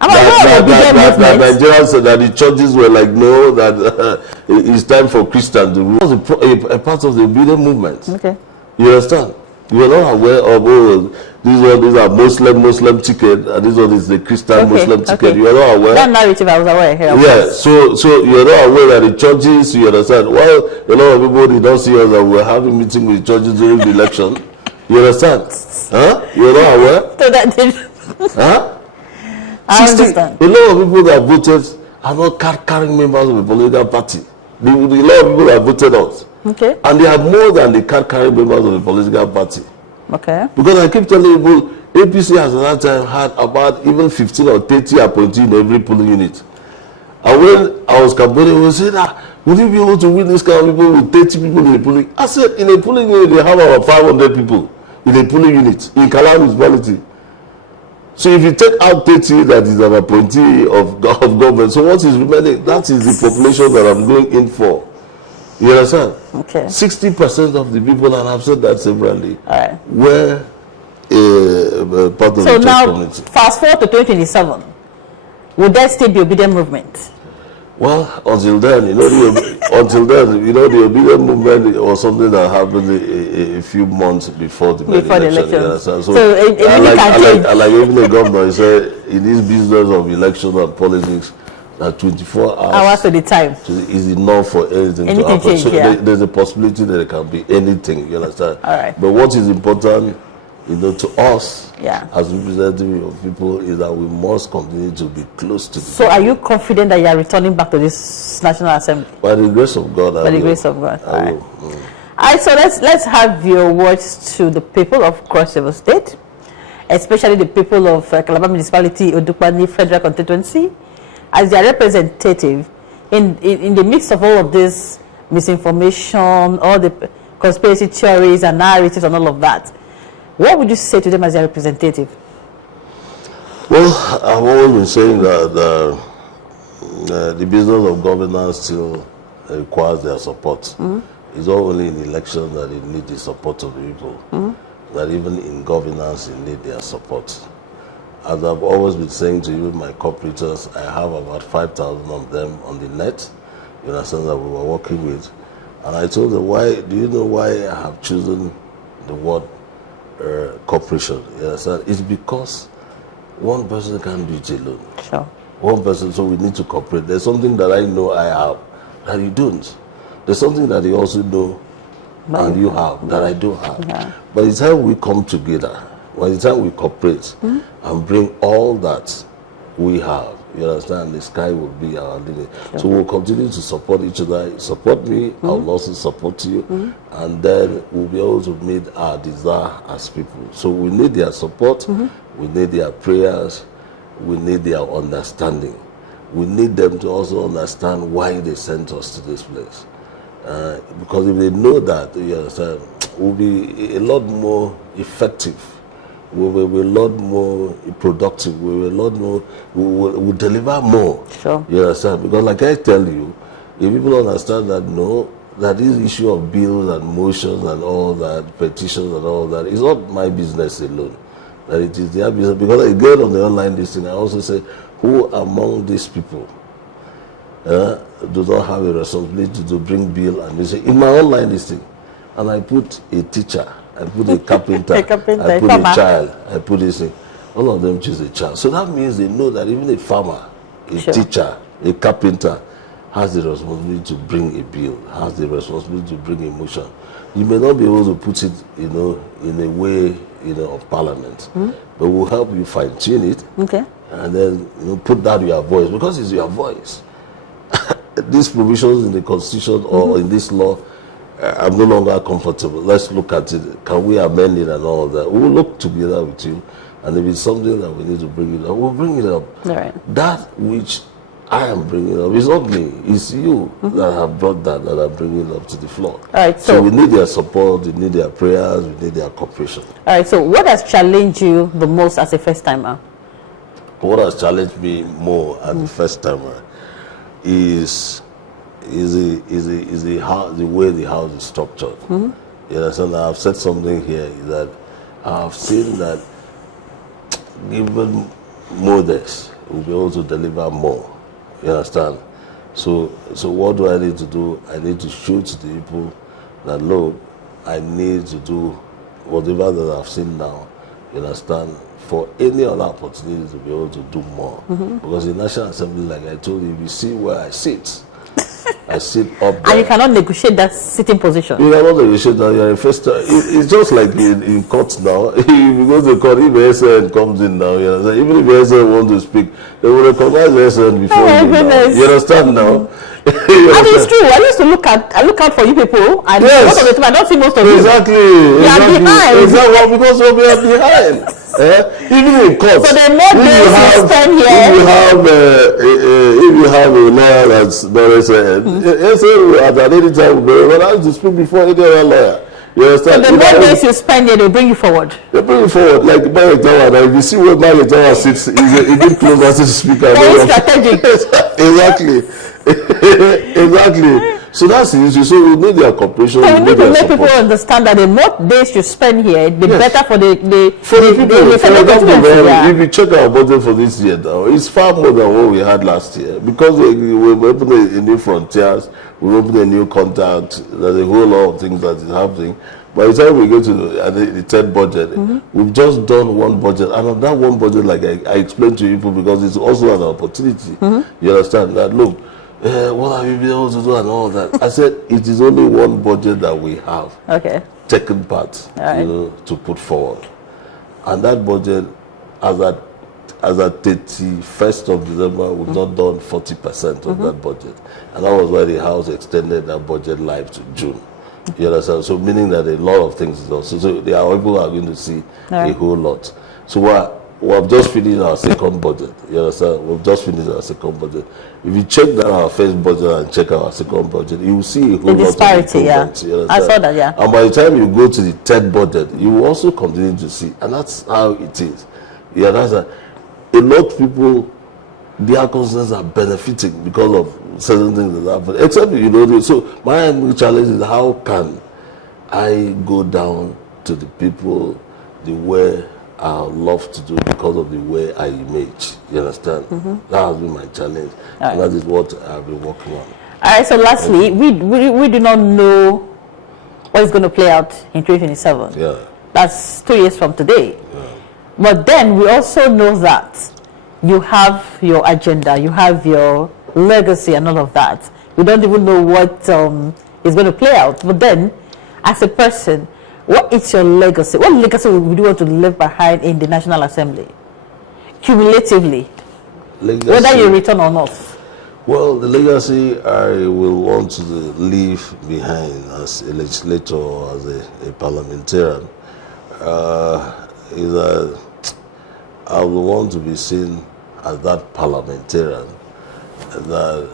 that Nigerians said that the churches were like, no, that it's time for Christians to rule. It was a part of the obedient movement. Okay. You understand? You were not aware of, these are Muslim ticket, and this one is the Christian Muslim ticket. Okay. You were not aware. That narrative I was aware here. Yeah, so you're not aware that the churches, you understand? Well, a lot of people did not see us that we were having meeting with churches during the election. You understand? Huh? You're not aware? So that did. Huh? I understand. A lot of people that voted are not card-carrying members of a political party. A lot of people that voted us. Okay. And they are more than the card-carrying members of a political party. Okay. Because I keep telling people, APC has at that time had about even 15 or 30 appointees in every polling unit. And when I was campaigning, we said, would you be able to win this kind of people with 30 people in a polling? I said, in a polling unit, they have about 500 people in a polling unit in Calabar municipality. So if you take out 30 that is an appointee of government, so what is remaining? That is the population that I'm going in for. You understand? Okay. 60% of the people, and I've said that severally, were part of the church community. So now, fast forward to 2027. Would there still be obedient movement? Well, until then, the obedient movement was something that happened a few months before the election. So like even the governor, he said, in this business of election and politics, that 24 hours to the time is enough for anything to happen. Change, so there's a possibility that it can be anything. You understand? All right. But what is important, to us, as representatives of people, is that we must continue to be close to. So, are you confident that you are returning back to this National Assembly? By the grace of God, By the grace of God. All right. All right. So let's have your words to the people of Cross River State, especially the people of Calabar Municipality, Odukpani Federal Constituency, as their representative in the midst of all of this misinformation, all the conspiracy theories and narratives and all of that. What would you say to them as their representative? Well, I've always been saying that the business of governance still requires their support. It's not only in elections that they need the support of the people, that even in governance they need their support. As I've always been saying to you, my cooperators, I have about 5,000 of them on the net, you understand, that we were working with. And I told them, do you know why I have chosen the word cooperation? You understand? It's because one person can't do it alone. Sure. One person, so we need to cooperate. There's something that I know I have that you don't. There's something that you also know and you have that I don't have. Yeah. By the time we come together, by the time we cooperate and bring all that we have, you understand, the sky will be our limit. Sure. So we'll continue to support each other. Support me, I will also support you, and then we'll be able to meet our desire as people. So we need their support, we need their prayers, we need their understanding. we need them to also understand why they sent us to this place. Because if they know that, you understand, we'll be a lot more effective. We will be a lot more productive. We will a lot more. We will deliver more. Sure. You understand? Because, like I tell you, if people understand that, no, that this issue of bills and motions and all that, petitions and all that, is not my business alone. That it is their business. Because again, on the online listing, I also say, who among these people do not have a responsibility to bring bill? And they say, in my online listing, and I put a teacher, I put a carpenter, I put a child, I put this thing. All of them choose a child. So that means they know that even a farmer, a teacher, a carpenter has the responsibility to bring a bill, has the responsibility to bring a motion. You may not be able to put it, in a way, of parliament, but we'll help you fine tune it. Okay. And then put that your voice, because it's your voice. These provisions in the constitution or in this law, I'm no longer comfortable. Let's look at it. Can we amend it and all that? We'll look together with you, and if it's something that we need to bring it up, we'll bring it up. All right. That which I am bringing up, it's not me, it's you that have brought that are bringing it up to the floor. All right. So we need their support, we need their prayers, we need their cooperation. All right. So what has challenged you the most as a first timer? What has challenged me more as a first timer is the way the house is structured. You understand? I've said something here that I've seen that given modest, we'll be able to deliver more. You understand? So what do I need to do? I need to show to the people that, look, I need to do whatever that I've seen now. You understand? For any other opportunity to be able to do more. Because in National Assembly, like I told you, if you see where I sit, I sit up there. And you cannot negotiate that sitting position. You cannot negotiate that. You're a first time. It's just like in court now. If you go to court, if SN comes in now, you understand? Even if SN wants to speak, they will recognize SN before you now. You understand now? And it's true. I used to look out for you people, and most of the time I don't see most of you. Exactly. You are behind. Exactly. Because we are behind. Even in court. So the more days you spend here. If you have a lawyer that's not SN, at any time, when I have to speak before any other lawyer. You understand? So the more days you spend here, they bring you forward. They bring you forward. Like Margaret Tower. Now, if you see where Margaret Tower sits, he's a bit closer to the speaker. Very strategic. Exactly. Exactly. So that's the issue. So we need their cooperation. So we need to make people understand that the more days you spend here, the better for the people. If you check our budget for this year now, it's far more than what we had last year. Because we opened a new frontiers, we opened a new contact, there's a whole lot of things that is happening. By the time we go to the third budget, we've just done one budget. And on that one budget, like I explained to you people, because it's also an opportunity. You understand that, look, what have you been able to do and all that? I said, it is only one budget that we have taken part, to put forward. And that budget, as at 31st of December, we've not done 40% of that budget. And that was why the House extended that budget live to June. You understand? So meaning that a lot of things is also, so the people are going to see a whole lot. So we have just finished our second budget. You understand? We've just finished our second budget. If you check that our first budget and check our second budget, you will see a whole lot of improvements. I saw that, And by the time you go to the third budget, you will also continue to see. And that's how it is. Yeah, that's a lot of people, their concerns are benefiting because of certain things that happen. Except, so my challenge is, how can I go down to the people the way I love to do because of the way I image? You understand? That has been my challenge. And that is what I've been working on. All right, so lastly, we do not know what is going to play out in 2027. Yeah. That's 2 years from today. Yeah. But then we also know that you have your agenda, you have your legacy and all of that. We don't even know what is going to play out. But then, as a person, what is your legacy? What legacy would you want to leave behind in the National Assembly? Cumulatively. Legacy, whether you return or not. Well, the legacy I will want to leave behind as a legislator or as a parliamentarian is that I will want to be seen as that parliamentarian that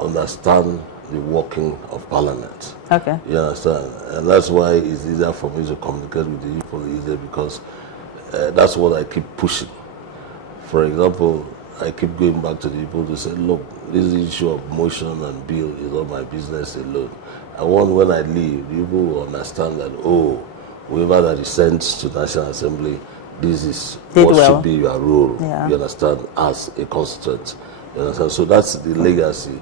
understand the working of Parliament. Okay. You understand? And that's why it's easier for me to communicate with the people easier, because that's what I keep pushing. For example, I keep going back to the people to say, look, this issue of motion and bill is not my business alone. I want, when I leave, people will understand that, oh, whoever that is sent to National Assembly, this is what should be your role, you understand, as a constituent. You understand? So that's the legacy.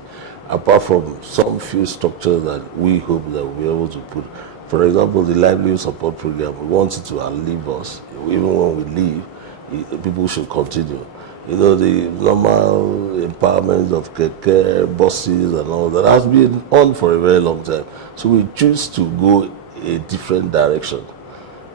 Apart from some few structures that we hope that we'll be able to put. For example, the livelihood support program, we want it to outlive us. Even when we leave, people should continue. You know, the normal empowerment of keke, buses and all that has been on for a very long time. So we choose to go a different direction.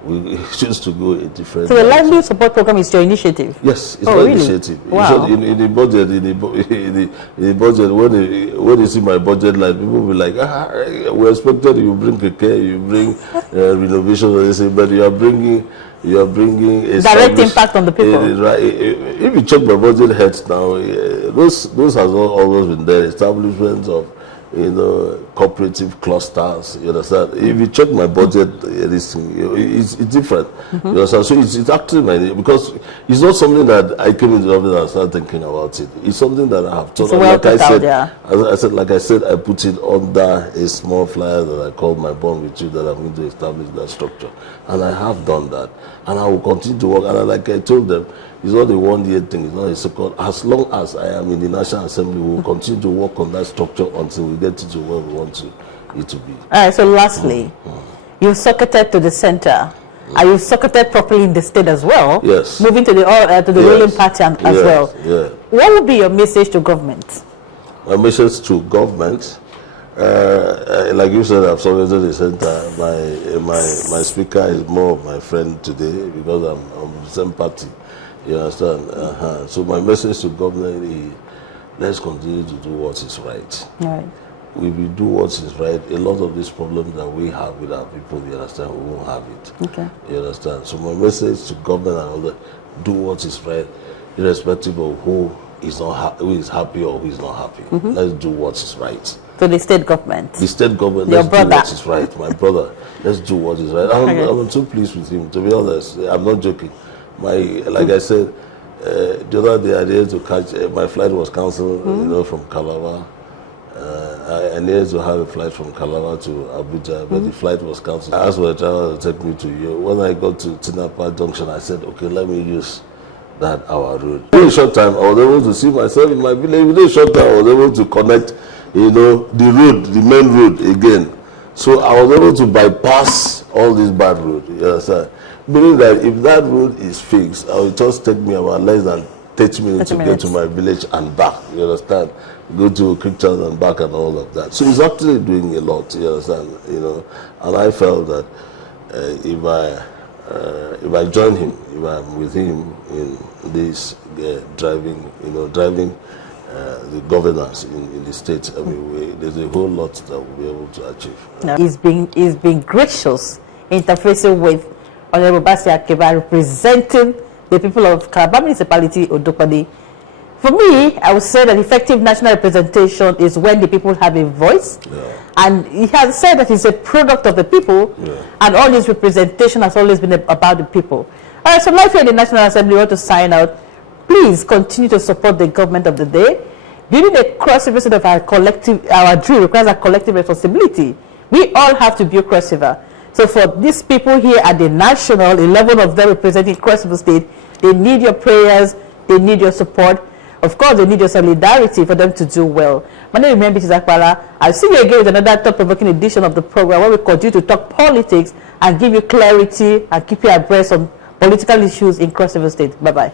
We choose to go a different direction. So the livelihood support program is your initiative? Yes, it's my initiative. Wow. In the budget, in the budget, when you see my budget line, people will be like, we expected you bring keke, you bring renovation, and they say, but you are bringing a direct impact on the people. If you check my budget heads now, those has always been there. Establishments of, you know, cooperative clusters. You understand? If you check my budget, it's different. You understand? So it's actually my, because it's not something that I came into the office and started thinking about it. It's something that I have thought. Like I said, I put it under a small flyer that I called my bond with you, that I'm going to establish that structure, and I have done that, and I will continue to work. And like I told them, it's not a 1-year thing. It's not a second. As long as I am in the National Assembly, we will continue to work on that structure until we get it to where we want it to be. All right. So lastly, you've socketed to the center. Are you socketed properly in the state as well? Yes. Moving to the ruling party as well. Yeah. What would be your message to government? My message to government, like you said, I've socketed the center. My speaker is more of my friend today because I'm the same party. You understand? So my message to government is, let's continue to do what is right. Right. We will do what is right. A lot of these problems that we have with our people, you understand, we won't have it. Okay. You understand? So my message to government and all that, do what is right, irrespective of who is happy or who is not happy. Let's do what is right. To the state government. The state government, Your let's brother. do what is right. My brother, let's do what is right. I'm so pleased with him, to be honest. I'm not joking. Like I said, the other day I needed to catch, my flight was cancelled, you know, from Calabar. I needed to have a flight from Calabar to Abuja, but the flight was cancelled. I asked for a driver to take me to you. When I got to Tinapa Junction, I said, okay, let me use that our road. In a short time, I was able to see myself in my village. In a short time, I was able to connect, you know, the road, the main road again. So I was able to bypass all these bad roads. You understand? Meaning that if that road is fixed, it will just take me about less than 30 minutes to get to my village and back. You understand? Go to Cricktown and back and all of that. So he's actually doing a lot. You understand? You know, and I felt that if I join him, if I'm with him in this driving the governance in the state, I mean, there's a whole lot that we'll be able to achieve. Now, he's been gracious interfacing with Honorable Bassey Akiba, representing the people of Calabar Municipality, Odokpadi. For me, I would say that effective national representation is when the people have a voice. And he has said that he's a product of the people, and all his representation has always been about the people. All right, so now if you're in the National Assembly, you want to sign out, please continue to support the government of the day. Building a Cross River of our dream requires a collective responsibility. We all have to build Cross River. So for these people here at the national, 11 of them representing Cross River State, they need your prayers, they need your support. Of course, they need your solidarity for them to do well. My name is Akpala. I'll see you again with another thought-provoking edition of the program where we continue to talk politics and give you clarity and keep you abreast on political issues in Cross River State. Bye-bye.